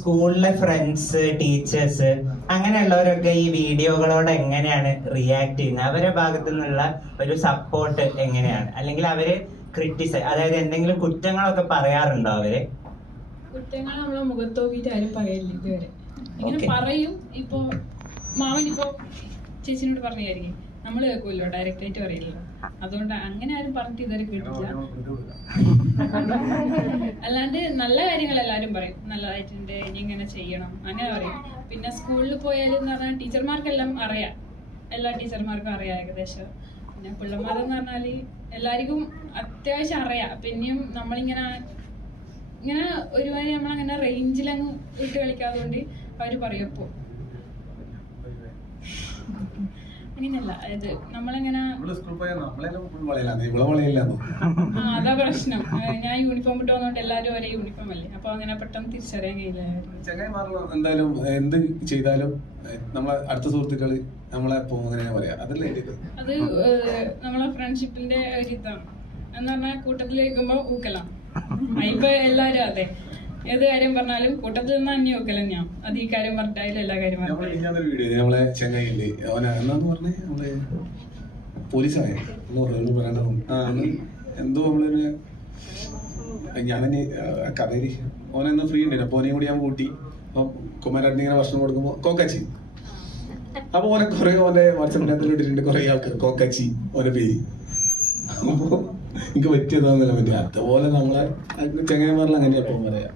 സ്കൂളിലെ friends, teachers അങ്ങനെയുള്ളവരൊക്കെ ഈ വീഡിയോകളോട് എങ്ങനെയാണ് റിയാക്ട് ചെയ്യുന്നത്? അവരുടെ ഭാഗത്തു നിന്നുള്ള ഒരു സപ്പോർട്ട് എങ്ങനെയാണ്? അല്ലെങ്കിൽ അവര് അതായത് എന്തെങ്കിലും കുറ്റങ്ങളൊക്കെ പറയാറുണ്ടോ അവര്? കുറ്റങ്ങൾ നമ്മളെ മുഖത്ത് നോക്കിയിട്ട് ആരും പറയില്ല ഇതുവരെ. ഇങ്ങനെ പറയും. ഇപ്പൊ മാമൻ ഇപ്പൊ ചേച്ചിനോട് പറഞ്ഞായിരിക്കും, നമ്മള് കേൾക്കുമല്ലോ, ഡയറക്റ്റ് ആയിട്ട് പറയില്ലല്ലോ. അതുകൊണ്ട് അങ്ങനെ ആരും പറഞ്ഞിട്ട് ഇതുവരെ കേട്ടില്ല. അല്ലാണ്ട് നല്ല കാര്യങ്ങൾ എല്ലാരും പറയും, നല്ലതായിട്ടുണ്ട്, ഇനി ഇങ്ങനെ ചെയ്യണം, അങ്ങനെ പറയും. പിന്നെ സ്കൂളിൽ പോയാലെന്ന് പറഞ്ഞാൽ ടീച്ചർമാർക്കെല്ലാം അറിയാം, എല്ലാ ടീച്ചർമാർക്കും അറിയാം ഏകദേശം. പിന്നെ പിള്ളമാരെന്ന് പറഞ്ഞാല് എല്ലാവർക്കും അത്യാവശ്യം അറിയാം. പിന്നെയും നമ്മളിങ്ങനെ ഒരുമാതിരി നമ്മളങ്ങനെ റേഞ്ചിലങ്ങ് വിട്ട് കളിക്കാതുകൊണ്ട് അവര് പറയും. അപ്പോ അങ്ങനെയല്ല, അതായത് നമ്മളിങ്ങനെ അതാ പ്രശ്നം. ഞാൻ യൂണിഫോം ഇട്ട് വന്നോണ്ട് എല്ലാരും ഒരേ യൂണിഫോം അല്ലേ, അപ്പൊ അങ്ങനെ പെട്ടെന്ന് തിരിച്ചറിയാൻ കഴിയില്ല. എന്തായാലും എന്ത് ചെയ്താലും നമ്മളെ അടുത്ത സുഹൃത്തുക്കള് നമ്മളെ പറയാ, അതല്ലേ അത് നമ്മളെ ഫ്രണ്ട്ഷിപ്പിന്റെ ഒരു ഇതാണ്. എന്ന് പറഞ്ഞാൽ കൂട്ടത്തിൽ കേൾക്കുമ്പോ ഊക്കലാണ്. ഇപ്പൊ എല്ലാരും അതെ, ഏത് കാര്യം പറഞ്ഞാലും കൂട്ടത്തിൽ നിന്ന് അന്യ നോക്കലും ഞാൻ അത് ഈ കാര്യം പറഞ്ഞാലും എല്ലാ കാര്യം വീഡിയോ നമ്മളെ ചെങ്ങൈയില് എന്നാന്ന് പറഞ്ഞേ, നമ്മള് പോലീസായ എന്തോ നമ്മള് ഞാനെ കഥയില് ഓനെന്ന് ഫ്രീ ഉണ്ടായിരുന്നു. അപ്പൊ ഓനെയും കൂടി ഞാൻ കൂട്ടി. അപ്പൊ കുമാരേട്ടന് ഇങ്ങനെ ഭക്ഷണം കൊടുക്കുമ്പോ കോക്കാച്ചി, അപ്പൊ ഓനെ കുറെ ഓന്റെ വാട്സാപ്പിനകത്ത് ഇട്ടിട്ടുണ്ട് കുറെ ആൾക്കാർ കോക്കാച്ചി ഓന്റെ പേര്. അപ്പൊ എനിക്ക് പറ്റിയതാന്നല്ല പറ്റിയ അതുപോലെ നമ്മളെ ചെങ്ങന്മാരിൽ അങ്ങനെ എപ്പോഴും പറയാം.